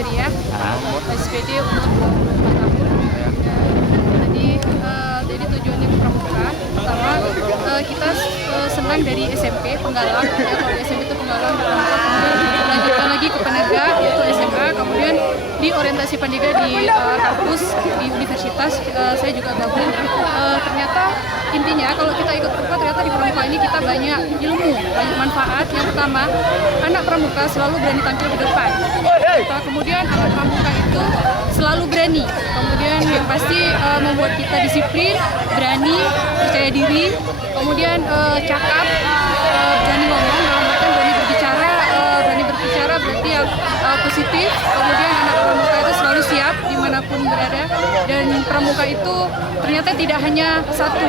Firia, SPD umur 24 tahun. Jadi tujuannya ke Pramuka, pertama kita senang dari SMP Penggalang, ya, kalau di SMP itu Penggalang, kemudian lanjutkan lagi ke Penegak, yaitu SMA, kemudian di orientasi pendidikan di kampus, di universitas, saya juga gabung. Ternyata intinya kalau kita ikut Pramuka, ternyata di Pramuka ini kita banyak ilmu, banyak manfaat. Yang pertama, anak Pramuka selalu berani tampil ke depan. Kemudian anak Pramuka itu selalu berani. Kemudian yang pasti membuat kita disiplin, berani, percaya diri, kemudian cakap, berani ngomong, dalam artian berani berbicara berarti yang positif. Kemudian anak Pramuka itu selalu siap dimanapun berada, dan Pramuka itu ternyata tidak hanya satu,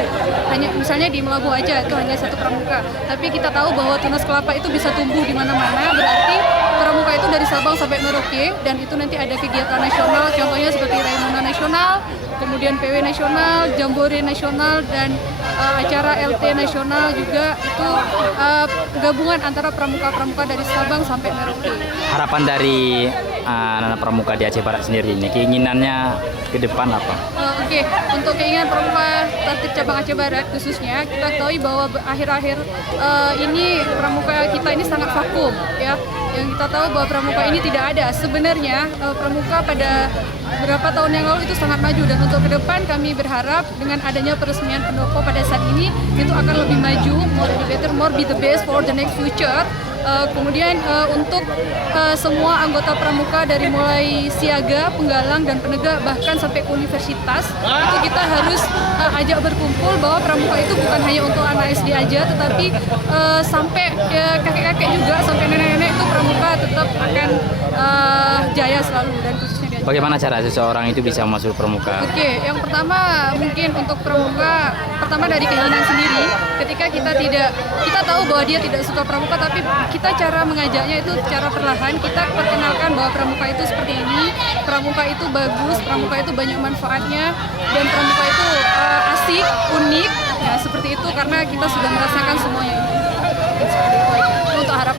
hanya misalnya di Melabu aja itu hanya satu Pramuka, tapi kita tahu bahwa tunas kelapa itu bisa tumbuh di mana-mana, berarti Pramuka itu dari Sabang sampai Merauke, dan itu nanti ada kegiatan nasional, contohnya seperti Raimuna Nasional, kemudian PW Nasional, Jambore Nasional, dan acara LT Nasional juga itu gabungan antara pramuka-pramuka dari Sabang sampai Merauke. Harapan dari anak pramuka di Aceh Barat sendiri ini, keinginannya ke depan apa? Oke, untuk keinginan pramuka Tatip cabang Aceh Barat khususnya, kita tahu bahwa akhir-akhir ini pramuka kita ini sangat vakum, ya. Yang kita tahu bahwa pramuka ini tidak ada. Sebenarnya pramuka pada beberapa tahun yang lalu itu sangat maju, dan untuk ke depan kami berharap dengan adanya peresmian pendopo pada saat ini itu akan lebih maju, more be better, more be the best for the next future. Kemudian untuk semua anggota pramuka dari mulai siaga, penggalang, dan penegak bahkan sampai ke universitas itu kita harus ajak berkumpul bahwa pramuka itu bukan hanya untuk anak SD aja, tetapi sampai kakek-kakek juga, sampai nenek-nenek itu pramuka tetap akan jaya selalu, dan khususnya di Aceh. Bagaimana cara seseorang itu bisa masuk pramuka? Oke, yang pertama mungkin untuk pramuka, pertama dari keinginan sendiri. Ketika kita tahu bahwa dia tidak suka pramuka, tapi kita cara mengajaknya itu secara perlahan, kita perkenalkan bahwa pramuka itu seperti ini, pramuka itu bagus, pramuka itu banyak manfaatnya, dan pramuka itu asik, unik, ya seperti itu, karena kita sudah merasakan semuanya itu. Seperti itu aja. Untuk harap